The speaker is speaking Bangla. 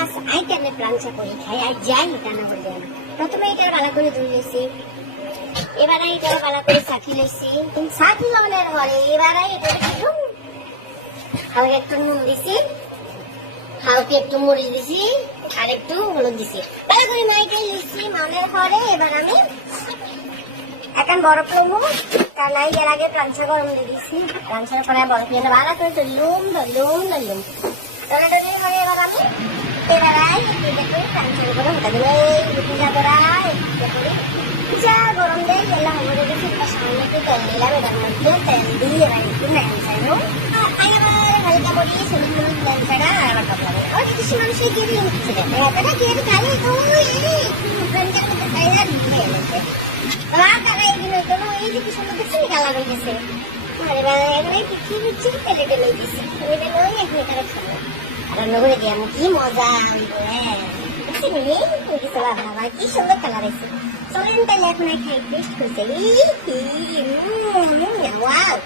আজ আইটেমে প্লাংসা খাই? আর যাই করে দেয় প্রথমে এটার বালা করে ধুই লেছি। এবারে এটা বালা করে চাকি লেছি। চাকি লবণের ঘরে। এবারে এটা একটু হালকা একটু নুন দিছি। হালকা একটু মরিচ দিছি আর একটু হলুদ দিছি। ভালো করে মাইকে লিখছি মানের ঘরে। এবার আমি এখন বরফ লমু তার নাই এর আগে প্লাঞ্চা গরম দিয়ে দিছি। প্লাঞ্চার পরে বরফ নিয়ে ভালো করে ধরলুম ধরলুম। ধরলুম। এই পিঠা করা এটা যা গরম দেয় এলাম কাছে একটা সামনে একটু তেল দিলাম এটার মধ্যে তেল দিয়ে এবার একটু ম্যান চাইলো একেবারে হালকা করি সেদিন হলুদ ম্যান ছাড়া আর আবার কাপড় ওই কিছু দিয়ে দিন কিছু দেয় দিয়ে খালি প্লাঞ্চার মধ্যে তাইরা দিয়ে এলেছে রাতারা একদিন হইতো না এই যে কিছু মধ্যে চিনি কালার হয়ে গেছে আরে বাবা এখানে পিঠি পিঠি পেটে টেলে দিছে জন্য ওই এক মিটারে খাব রান্না করে দিয়ে কি মজা হইব হ্যাঁ ওই কিছু বাবা কি সুন্দর কালার হয়েছে। চলেন তাহলে এখন খাই টেস্ট করছে ওয়াও